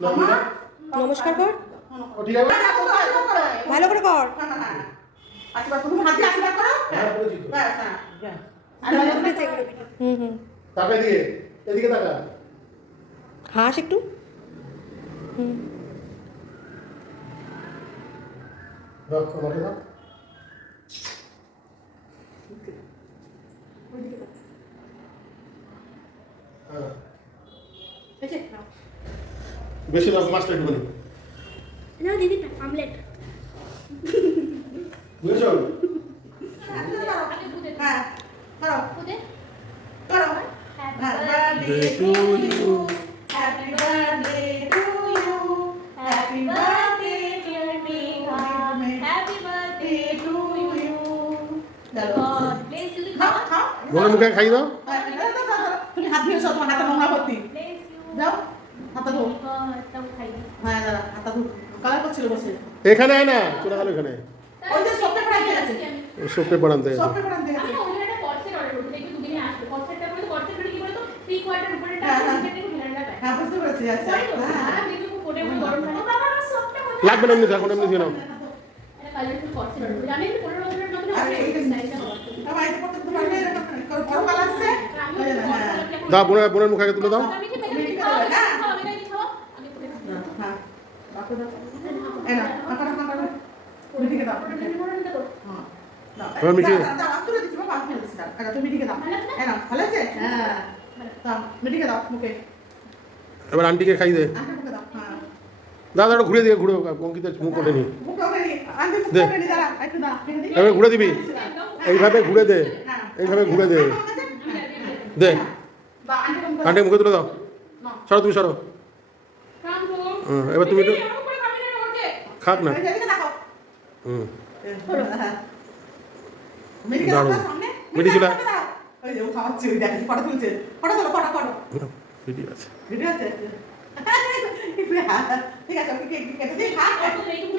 নমস্কার কর, ভালো করে কর। হাস একটু। বেশি মাছটা একটু বলি না দিদি আমলেট বুঝছো? বোনের মুখে খাই দাও। তুমি হাত দিয়েছো, তোমার হাতে নোংরা ভর্তি। যাও হাতটা ধো। হ্যাঁ দাদা হাতটা ধো। কালার করছিল বসে। এখানে আয় না, চলে গেল এখানে। ওই যে সব পেপার আনতে গেছে। সব পেপার আনতে গেছে। সব পেপার আনতে গেছে। আমি ওই একটা কর্সেট অর্ডার করতে একটু দুদিনে আসবে। কর্সেটটা বলে কর্সেটটা কি বলতো? 3 কোয়ার্টার উপরেটা একটু ঢিলাঢালা পায়। হ্যাঁ বুঝতে পেরেছি আচ্ছা। হ্যাঁ দেখি খুব কোটে মধ্যে গরম থাকে। ও বাবা আমার সবটা বলে লাগবে না এমনি, এখন এমনি দিয়ে নাও। এটা কালারফুল কর্সেট অর্ডার করি। আমি 15 বছরের মধ্যে আরে এই অর্ডার স্টাইলটা হবে। আমার এটা করতে তো পারবে এরকম বড় কালার আছে। দাও, বোনের মুখে আগে তুলে দাও। আমি কি মেকআপ খাওয়া আমি নাকি খাওয়া আমি করে হ্যাঁ বাকু দাও। এই না আকারা আকারা পুরি দিকে দাও। হ্যাঁ এবার মিঠি দাও তুলে দিচ্ছি বাবা আমি ফেলে দিচ্ছি আচ্ছা তুমি দিকে দাও। এই না ভালো আছে? হ্যাঁ দাও মিঠিকে দাও মুখে। এবার আন্টিকে খাই দে। আন্টি মুখে দাও। হ্যাঁ দাদা একটু ঘুরে দিয়ে ঘুরে অঙ্কিতের মুখ ওঠেনি। মুখে ওঠেনি আন্টি মুখে দে। ওঠেনি দাঁড়া একটু দাও কেটে দিই। এবার ঘুরে দিবি, এইভাবে ঘুরে দে, এইভাবে ঘুরে দে, দে দাও আন্টি মুখে আন্টি মুখে তুলে দাও। সরো তুমি সরো। কাম করো এবার তুমি একটু এরকম করে খাবি না ওকে খাক না। এদিকে দেখো। হুম মেডিকেল দারুণ। আপনার সামনে মেডিকেল ওই যে ও খাওয়াচ্ছে ওই দেখি ফটো তুলছে ফটো তোলো ফটো ফটো ভিডিও আছে। ভিডিও আছে ঠিক আছে ওকে কেটে দিই খা কত এইটুকু